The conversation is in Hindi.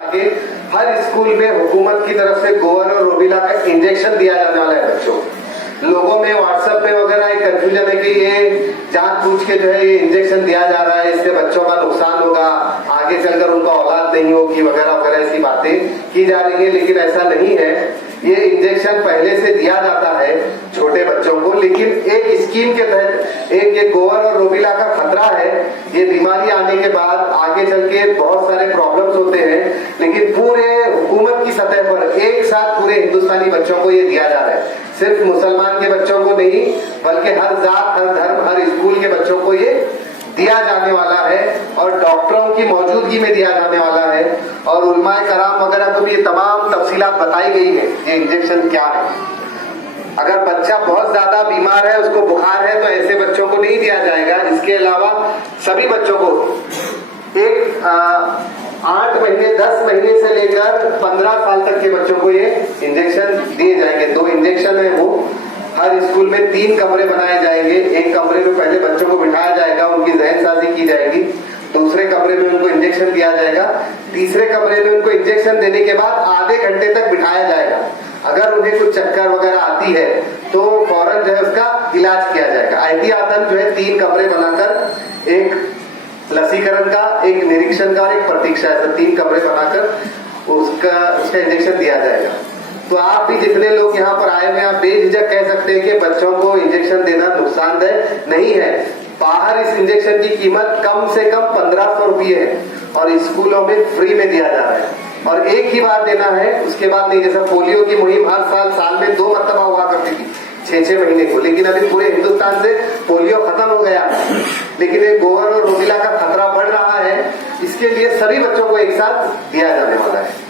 हर स्कूल में हुकूमत की तरफ से गोवर और रूबेला का इंजेक्शन दिया जाने वाला है बच्चों को। लोगों में व्हाट्सएप पे वगैरह एक कंफ्यूजन है कि ये जान पूछ के जो है ये इंजेक्शन दिया जा रहा है, इससे बच्चों का नुकसान होगा, आगे चलकर उनका औलाद नहीं होगी वगैरह वगैरह ऐसी बातें की जा रही है, लेकिन ऐसा नहीं है। ये इंजेक्शन पहले से दिया जाता है छोटे बच्चों को, लेकिन एक स्कीम के तहत एक ये गोवर और रूबेला का खतरा है। ये बीमारी आने के बाद आगे चल के बहुत सारे प्रॉब्लम्स होते हैं, लेकिन पूरे हुकूमत की सतह पर एक साथ पूरे हिंदुस्तानी बच्चों को ये दिया जा रहा है। सिर्फ मुसलमान के बच्चों को नहीं, बल्कि हर जात, हर धर्म, हर स्कूल के बच्चों को ये दिया जाने वाला है और डॉक्टरों की मौजूदगी में दिया जाने वाला है। और उलमाए कराम वगैरह को भी ये तमाम तफसीलात बताई गई है ये इंजेक्शन क्या है। अगर बच्चा बहुत ज्यादा बीमार है, उसको बुखार है, तो ऐसे बच्चों को नहीं दिया जाएगा। इसके अलावा सभी बच्चों को 8 महीने 10 महीने से लेकर 15 साल तक के बच्चों को ये इंजेक्शन दिए जाएंगे। 2 इंजेक्शन है वो। हर स्कूल में 3 कमरे बनाए जाएंगे। एक कमरे में पहले बच्चों को बिठाया जाएगा, उनकी जहनसाजी की जाएगी। दूसरे कमरे में उनको इंजेक्शन दिया जाएगा। तीसरे कमरे में उनको इंजेक्शन देने के बाद आधे घंटे तक बिठाया जाएगा। अगर उन्हें कुछ चक्कर वगैरह आती है तो फौरन जो है उसका इलाज किया जाएगा। एहतियातन जो है 3 कमरे बनाकर, एक लसीकरण का, एक निरीक्षण का और एक प्रतीक्षा, ऐसे 3 कमरे बनाकर उसका इंजेक्शन दिया जाएगा। तो आप भी जितने लोग यहाँ पर आए हुए हैं, आप बेझिझक कह सकते हैं कि बच्चों को इंजेक्शन देना नुकसानदेह नहीं है। बाहर इस इंजेक्शन की कीमत कम से कम 1500 रुपये है और स्कूलों में फ्री में दिया जा रहा है। और एक ही बार देना है, उसके बाद नहीं। जैसा पोलियो की मुहिम हर साल में 2 मरतबा हुआ करती थी 6-6 महीने को, लेकिन अभी पूरे हिंदुस्तान से पोलियो खत्म हो गया है। लेकिन ये गोवर और रूबेला का खतरा बढ़ रहा है, इसके लिए सभी बच्चों को एक साथ दिया जाने वाला है।